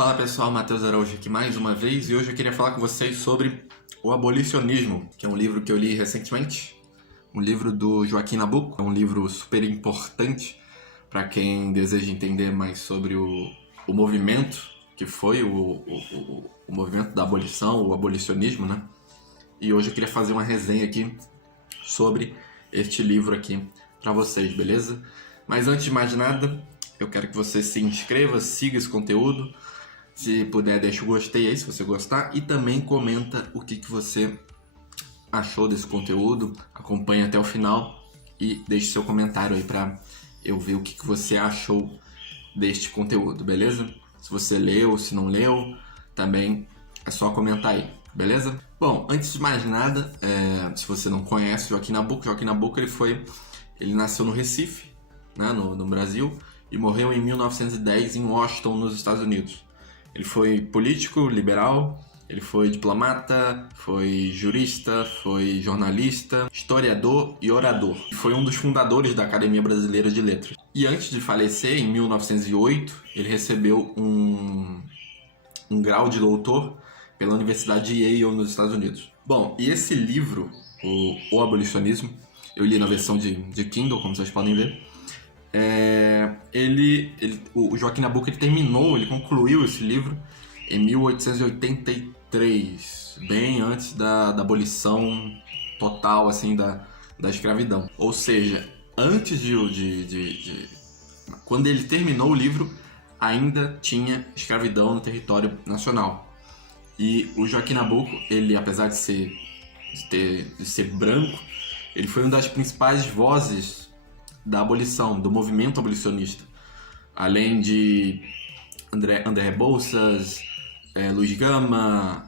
Fala pessoal, Matheus Araújo aqui mais uma vez e hoje eu queria falar com vocês sobre o Abolicionismo, que é um livro que eu li recentemente, um livro do Joaquim Nabuco, é um livro super importante para quem deseja entender mais sobre o movimento que foi o movimento da abolição, o abolicionismo, né? E hoje eu queria fazer uma resenha aqui sobre este livro aqui para vocês, beleza? Mas antes de mais nada, eu quero que você se inscreva, siga esse conteúdo. Se puder, deixa o gostei aí se você gostar e também comenta o que você achou desse conteúdo. Acompanhe até o final e deixe seu comentário aí para eu ver o que você achou deste conteúdo, beleza? Se você leu, se não leu, também é só comentar aí, beleza? Bom, antes de mais nada, se você não conhece Joaquim Nabuco ele nasceu no Recife, né, no Brasil, e morreu em 1910 em Washington, nos Estados Unidos. Ele foi político, liberal, ele foi diplomata, foi jurista, foi jornalista, historiador e orador. Foi um dos fundadores da Academia Brasileira de Letras. E antes de falecer, em 1908, ele recebeu um grau de doutor pela Universidade de Yale, nos Estados Unidos. Bom, e esse livro, o Abolicionismo, eu li na versão de Kindle, como vocês podem ver. O Joaquim Nabuco ele concluiu esse livro em 1883, bem antes da abolição total assim da escravidão. Ou seja, antes quando ele terminou o livro, ainda tinha escravidão no território nacional. E o Joaquim Nabuco, ele, apesar de ser branco, ele foi uma das principais vozes da abolição, do movimento abolicionista. Além de André Rebouças, Luiz Gama,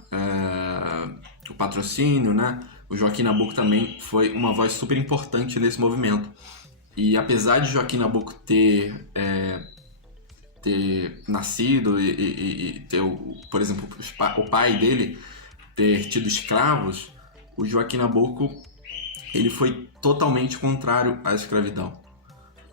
o Patrocínio, né? O Joaquim Nabuco também foi uma voz super importante nesse movimento. E apesar de Joaquim Nabuco ter nascido e ter, por exemplo, o pai dele ter tido escravos, o Joaquim Nabuco ele foi totalmente contrário à escravidão.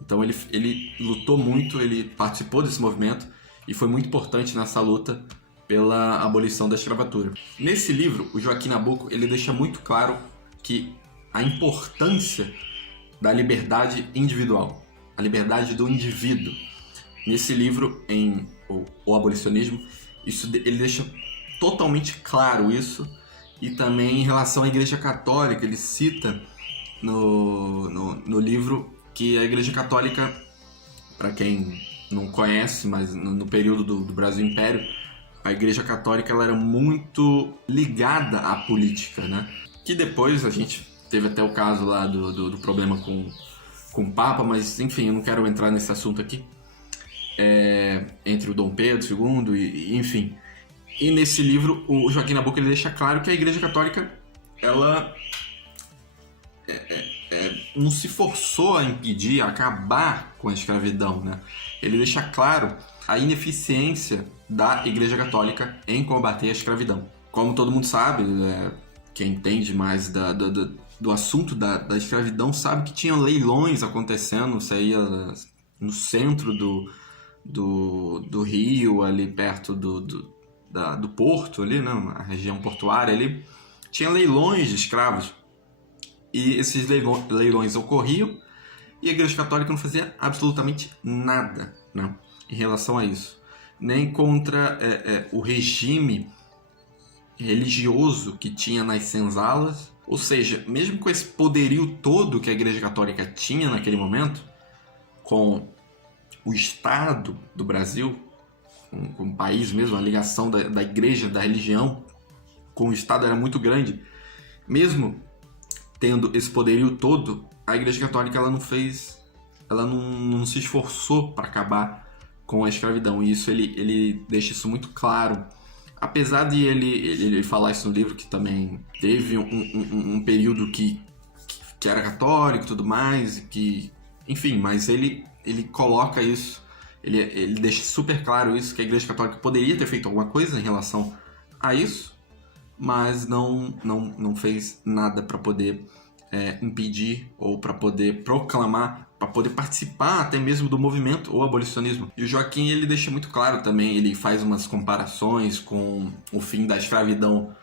Então ele lutou muito, ele participou desse movimento e foi muito importante nessa luta pela abolição da escravatura. Nesse livro, o Joaquim Nabuco ele deixa muito claro que a importância da liberdade individual, a liberdade do indivíduo. Nesse livro, em o Abolicionismo, ele deixa totalmente claro isso. E também em relação à Igreja Católica, ele cita no livro que a Igreja Católica, para quem não conhece, mas no período do Brasil Império, a Igreja Católica ela era muito ligada à política, né? Que depois a gente teve até o caso lá do problema com o Papa, mas enfim, eu não quero entrar nesse assunto aqui. Entre o Dom Pedro II e enfim. E nesse livro, o Joaquim Nabuco ele deixa claro que a Igreja Católica ela não se forçou a impedir, a acabar com a escravidão, né? Ele deixa claro a ineficiência da Igreja Católica em combater a escravidão. Como todo mundo sabe, quem entende mais do assunto da escravidão sabe que tinha leilões acontecendo, você ia no centro do Rio, ali perto do porto, ali, né, na região portuária ali, tinha leilões de escravos. E esses leilões ocorriam e a Igreja Católica não fazia absolutamente nada, né, em relação a isso. Nem contra o regime religioso que tinha nas senzalas. Ou seja, mesmo com esse poderio todo que a Igreja Católica tinha naquele momento, com o Estado do Brasil, com o país mesmo, a ligação da igreja, da religião com o Estado era muito grande. Mesmo tendo esse poderio todo, a Igreja Católica ela não se esforçou para acabar com a escravidão. E isso ele deixa isso muito claro. Apesar de ele falar isso no livro, que também teve um período que era católico e tudo mais, que, enfim, mas ele coloca isso, ele deixa super claro isso, que a Igreja Católica poderia ter feito alguma coisa em relação a isso, mas não fez nada para poder impedir ou para poder proclamar, para poder participar até mesmo do movimento ou abolicionismo. E o Joaquim, ele deixa muito claro também, ele faz umas comparações com o fim da escravidão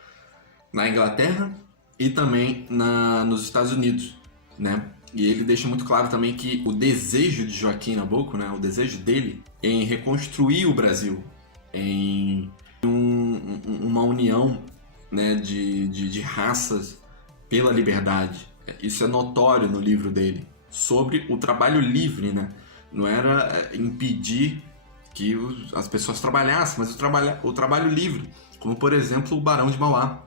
na Inglaterra e também nos Estados Unidos, né? E ele deixa muito claro também que o desejo de Joaquim Nabuco, né, o desejo dele em reconstruir o Brasil, em uma união, né, de raças pela liberdade. Isso é notório no livro dele, sobre o trabalho livre, né? Não era impedir que as pessoas trabalhassem, mas o trabalho livre, como por exemplo o Barão de Mauá.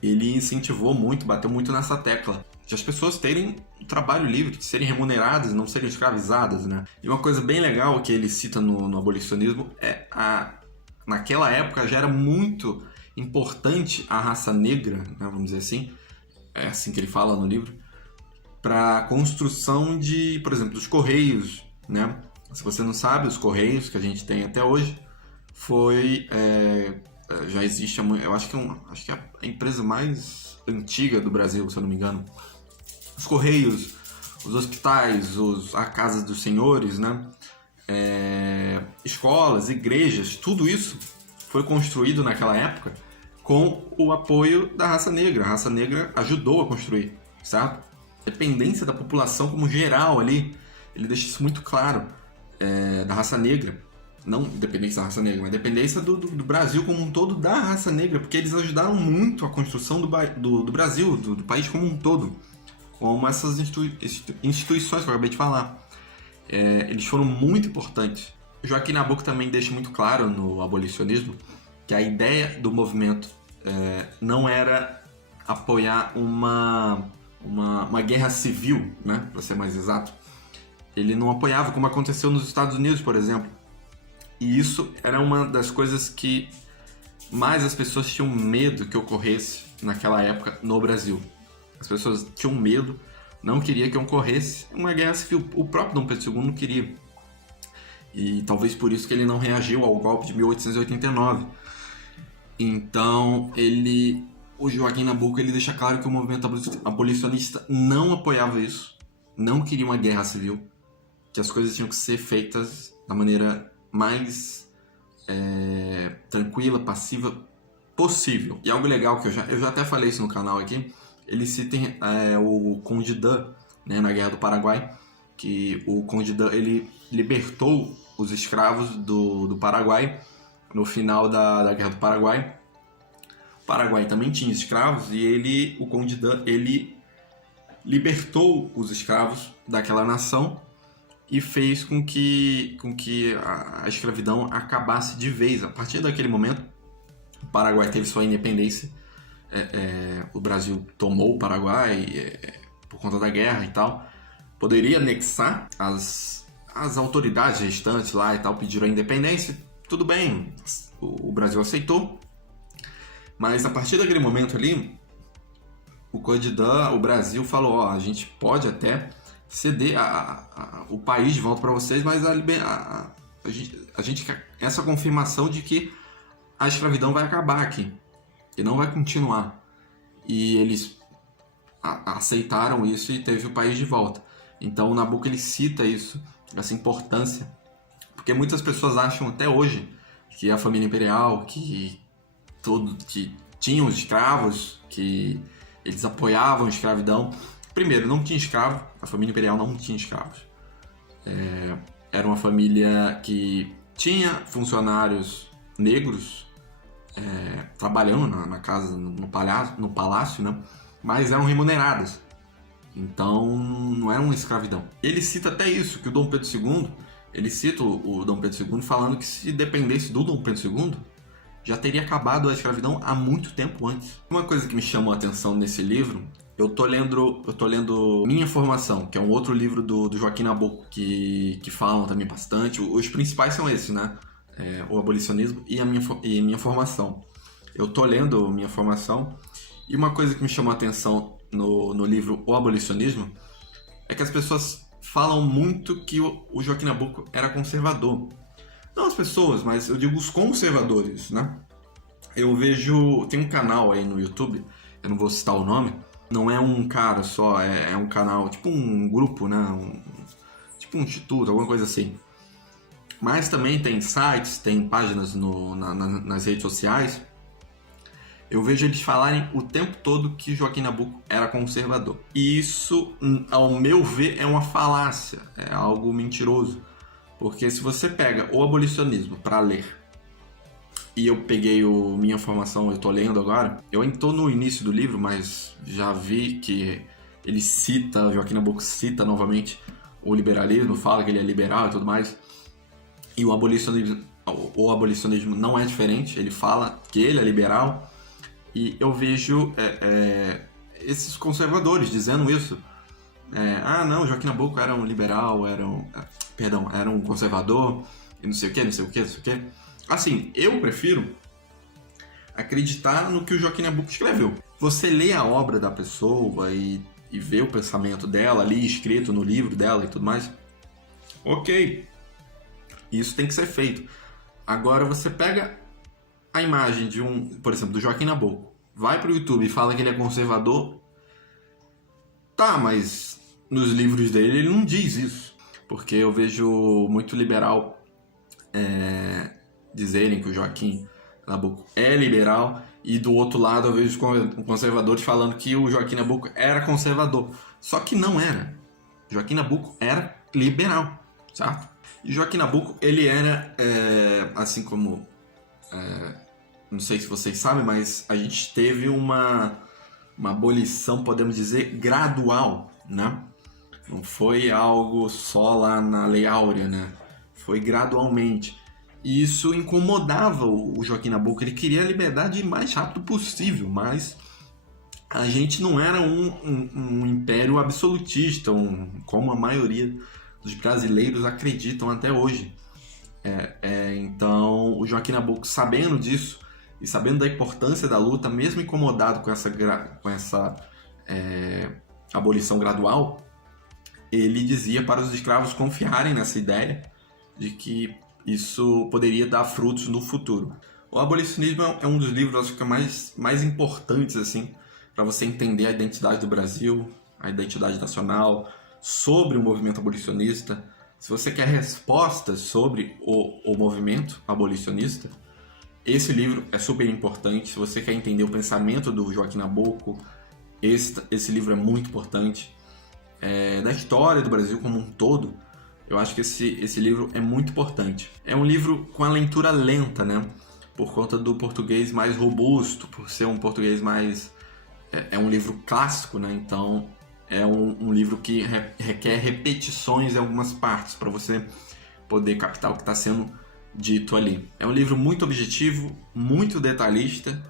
Ele incentivou muito, bateu muito nessa tecla de as pessoas terem um trabalho livre, de serem remuneradas, não serem escravizadas, né? E uma coisa bem legal que ele cita no abolicionismo é naquela época já era muito importante a raça negra, né, vamos dizer assim, é assim que ele fala no livro, para a construção de, por exemplo, dos Correios, né? Se você não sabe, os Correios que a gente tem até hoje já existe, eu acho que é a empresa mais antiga do Brasil, se eu não me engano. Os Correios, os hospitais, a Casa dos Senhores, né? Escolas, igrejas, tudo isso foi construído naquela época com o apoio da raça negra. A raça negra ajudou a construir, certo? Dependência da população como geral ali, ele deixa isso muito claro, da raça negra. Não dependência da raça negra, mas dependência do Brasil como um todo da raça negra, porque eles ajudaram muito a construção do Brasil, do país como um todo, como essas instituições que eu acabei de falar. Eles foram muito importantes. Joaquim Nabuco também deixa muito claro no abolicionismo que a ideia do movimento não era apoiar uma guerra civil, né, para ser mais exato. Ele não apoiava, como aconteceu nos Estados Unidos, por exemplo. E isso era uma das coisas que mais as pessoas tinham medo que ocorresse naquela época no Brasil. As pessoas tinham medo, não queriam que ocorresse uma guerra civil. O próprio Dom Pedro II não queria. E talvez por isso que ele não reagiu ao golpe de 1889. Então, o Joaquim Nabuco, ele deixa claro que o movimento abolicionista não apoiava isso, não queria uma guerra civil, que as coisas tinham que ser feitas da maneira mais tranquila, passiva possível. E algo legal que eu já até falei isso no canal aqui, ele cita o Conde Dan, né, na Guerra do Paraguai, que o Conde Dan, ele libertou os escravos do Paraguai no final da Guerra do Paraguai. O Paraguai também tinha escravos e o Conde Dan, ele libertou os escravos daquela nação e fez com que a escravidão acabasse de vez. A partir daquele momento, o Paraguai teve sua independência. O Brasil tomou o Paraguai por conta da guerra e tal. Poderia anexar as autoridades restantes lá e tal, pediram a independência. Tudo bem, o Brasil aceitou. Mas a partir daquele momento ali, o Brasil falou, a gente pode até ceder o país de volta para vocês, mas a gente quer essa confirmação de que a escravidão vai acabar aqui e não vai continuar. E eles aceitaram isso e teve o país de volta. Então o Nabuco, ele cita isso, essa importância, porque muitas pessoas acham até hoje que a família imperial, que tinham escravos, que eles apoiavam a escravidão. Primeiro, não tinha escravo, a família imperial não tinha escravos. Era uma família que tinha funcionários negros trabalhando na casa, no palácio, né? Mas eram remunerados. Então, não era uma escravidão. Ele cita até isso, que o Dom Pedro II, ele cita o Dom Pedro II falando que se dependesse do Dom Pedro II, já teria acabado a escravidão há muito tempo antes. Uma coisa que me chamou a atenção nesse livro, eu tô lendo Minha Formação, que é um outro livro do Joaquim Nabuco, que falam também bastante. Os principais são esses, né? O abolicionismo e Minha Formação. Eu tô lendo Minha Formação, e uma coisa que me chamou a atenção no livro O Abolicionismo é que as pessoas falam muito que o Joaquim Nabuco era conservador. Não as pessoas, mas eu digo os conservadores, né? Eu vejo... Tem um canal aí no YouTube, eu não vou citar o nome, não é um cara só, é um canal, tipo um grupo, né? Tipo um instituto, alguma coisa assim. Mas também tem sites, tem páginas nas redes sociais. Eu vejo eles falarem o tempo todo que Joaquim Nabuco era conservador. E isso, ao meu ver, é uma falácia, é algo mentiroso. Porque se você pega o abolicionismo para ler, e eu peguei minha formação, eu estou lendo agora, eu ainda estou no início do livro, mas já vi que ele cita, Joaquim Nabuco cita novamente o liberalismo, fala que ele é liberal e tudo mais. E o abolicionismo não é diferente, ele fala que ele é liberal. E eu vejo esses conservadores dizendo isso. Não, Joaquim Nabuco era um liberal, era um conservador, e não sei o que, não sei o que, não sei o que. Assim, eu prefiro acreditar no que o Joaquim Nabuco escreveu. Você lê a obra da pessoa e vê o pensamento dela ali escrito no livro dela e tudo mais. Ok, isso tem que ser feito. Agora você pega a imagem de por exemplo, do Joaquim Nabuco, vai pro YouTube e fala que ele é conservador. Tá, mas nos livros dele ele não diz isso. Porque eu vejo muito liberal dizerem que o Joaquim Nabuco é liberal, e do outro lado eu vejo conservadores falando que o Joaquim Nabuco era conservador. Só que não era. Joaquim Nabuco era liberal, certo? E Joaquim Nabuco, ele era, assim como... não sei se vocês sabem, mas a gente teve uma abolição, podemos dizer, gradual, né? Não foi algo só lá na Lei Áurea, né? Foi gradualmente. E isso incomodava o Joaquim Nabuco. Ele queria a liberdade o mais rápido possível, mas a gente não era um império absolutista, como a maioria dos brasileiros acreditam até hoje. Então, o Joaquim Nabuco, sabendo disso e sabendo da importância da luta, mesmo incomodado com essa abolição gradual, ele dizia para os escravos confiarem nessa ideia de que isso poderia dar frutos no futuro. O abolicionismo é um dos livros, acho que mais importantes assim, para você entender a identidade do Brasil, a identidade nacional, sobre o movimento abolicionista. Se você quer respostas sobre o movimento abolicionista, esse livro é super importante. Se você quer entender o pensamento do Joaquim Nabuco, esse livro é muito importante. Da história do Brasil como um todo, eu acho que esse livro é muito importante. É um livro com a leitura lenta, né? Por conta do português mais robusto, por ser um português mais... É um livro clássico, né? Então é um livro que requer repetições em algumas partes para você poder captar o que está sendo dito ali. É um livro muito objetivo, muito detalhista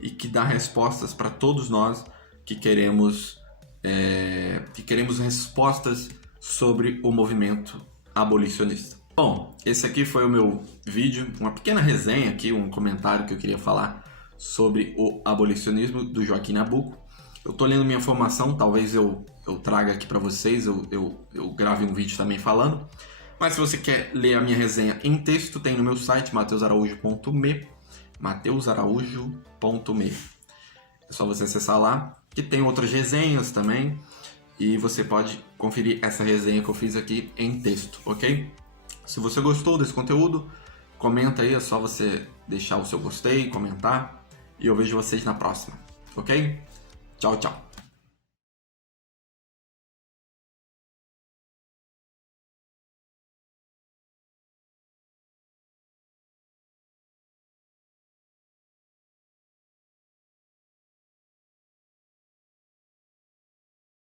e que dá respostas para todos nós que queremos respostas sobre o movimento abolicionista. Bom, esse aqui foi o meu vídeo, uma pequena resenha aqui, um comentário que eu queria falar sobre o abolicionismo do Joaquim Nabuco. Eu estou lendo minha formação, talvez eu traga aqui para vocês, eu grave um vídeo também falando. Mas se você quer ler a minha resenha em texto, tem no meu site, mateusaraújo.me, mateusaraújo.me. É só você acessar lá, que tem outras resenhas também, e você pode conferir essa resenha que eu fiz aqui em texto, ok? Se você gostou desse conteúdo, comenta aí, é só você deixar o seu gostei, comentar, e eu vejo vocês na próxima, ok? Tchau, tchau!